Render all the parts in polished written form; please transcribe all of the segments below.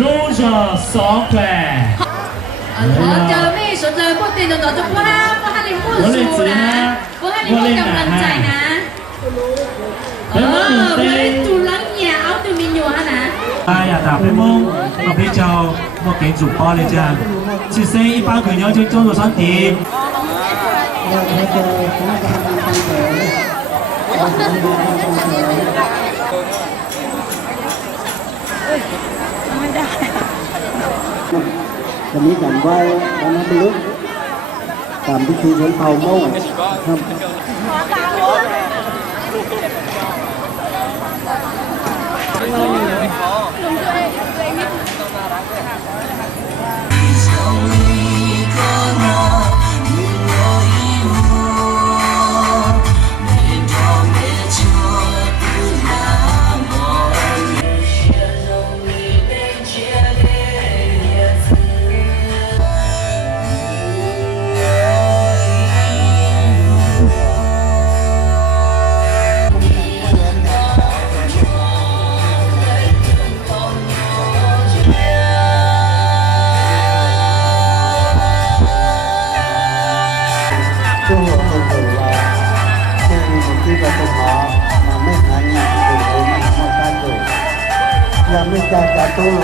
loser 2块。我就咩สุดเลยพูดติดต่อจะพูดนะพูดให้ลิมพูดสู้นะพูดให้ลิมพูดกำลังใจนะไม่ได้จุลังเนี่ยเอาตัวมินอยู่ฮะนะ打配蒙，我比较我给主包的这样，其实一般可能就做到3点。วันนี้กันไหว้วันนั้นลึกตามพิธีชนเผ่าโม่ครับยังไม่ได้จัดตัว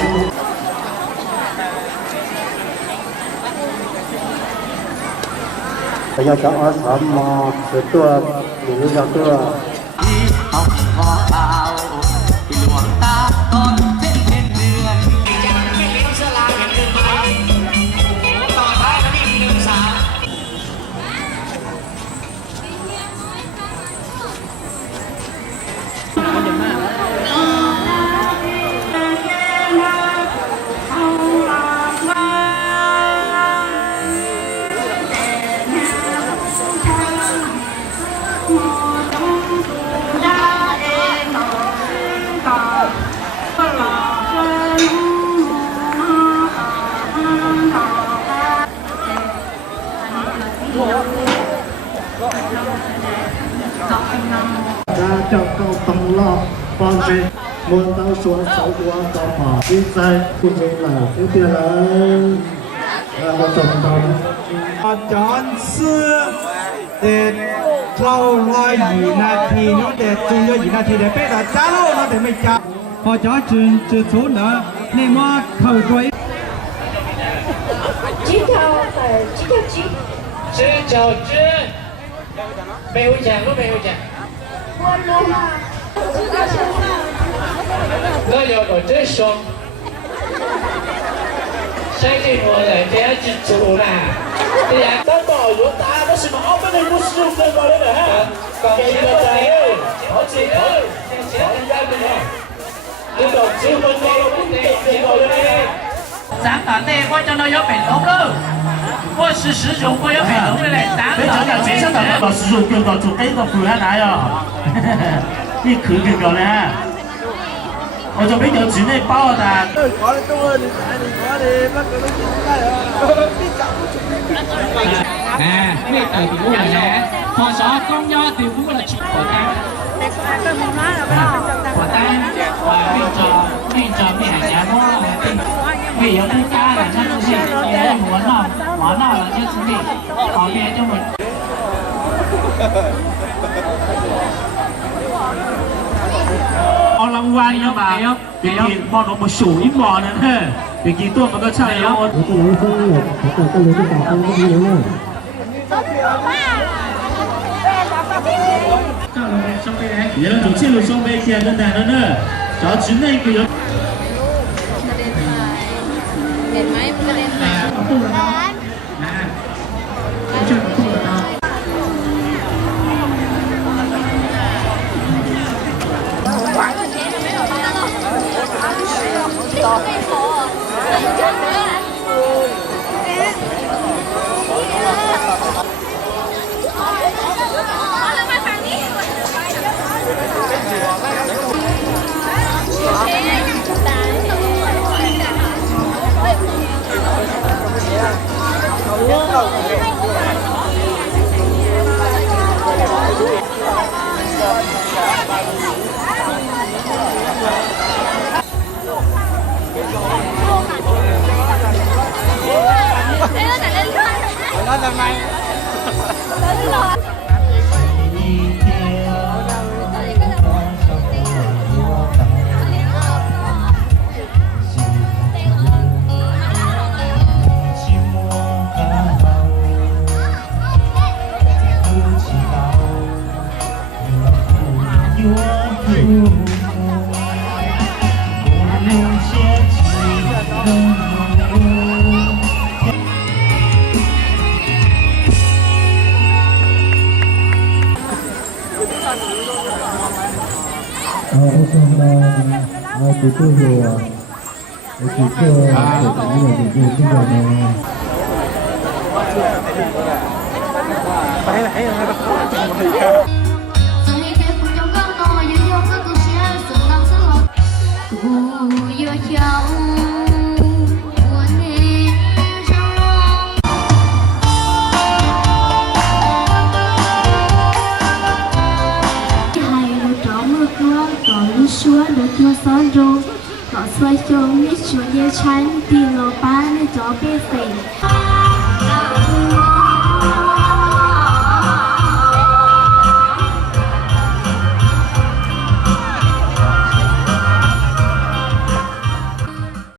พยาจะอาสามมาตัวหรือจะตัวจะเข้าต้องรอบฟังไปมนตาสวนเสาหัวต่อผ่าดีใจคุณเองหล่ะที่เดียวเราจบตอนอาจารย์เสื้อเด็ดเรา100 นาทีนู้นเด็ดจุน1นาทีเด็ดไปแต่จ้าโลเราเด็ดไม่จ้าพอจ้าจุนจะทุนนะนี่มาเข้าด้วย鸡脚粉鸡脚鸡吃饺子，没会讲，都没会讲。我录了我有个这说，谁给我的这样子做啦？这样当导游打的什么澳门的不是这个的哈？给一个仔，好几个，好几个的，这个结婚到了不得这个的。咱打内我叫他要北龙喽。我是始终我要北龙的嘞，咱们讲最想到到始终跟到做这个富二代哟，你去这个嘞，我就比较住那包的。ขอเลยตัวนี่ขอเลยมันก็ไม่ได้เหรอพี่จับ咩代表嚟嘅？放咗中央政府嘅全部單，我單變咗咩係嘢咯？會有啲家人呢，就是也玩鬧了，就是咩旁邊就會。เอารางวัลนะมาเดี๋ยวกินบอลออกมาสูงอีกบอลนั่นเฮ้เดี๋ยวกินตัวมันก็ใช่แล้ว我本来说我ก็เลยที่ต่อไปก็ดีเลยเดี๋ยวเราจะ进入双杯天的男人呢，只要只那个有。เห็นไหมมันกระเด็นไปตู้แล้วนะไม่ใช่ตู้แล้ว โอเค土，我流血几个梦。我看到几个有几个这个呢。Chúa được Chúa son rô, có xoay chung biết Chúa nhớ chánh, tin lô ba nơi gió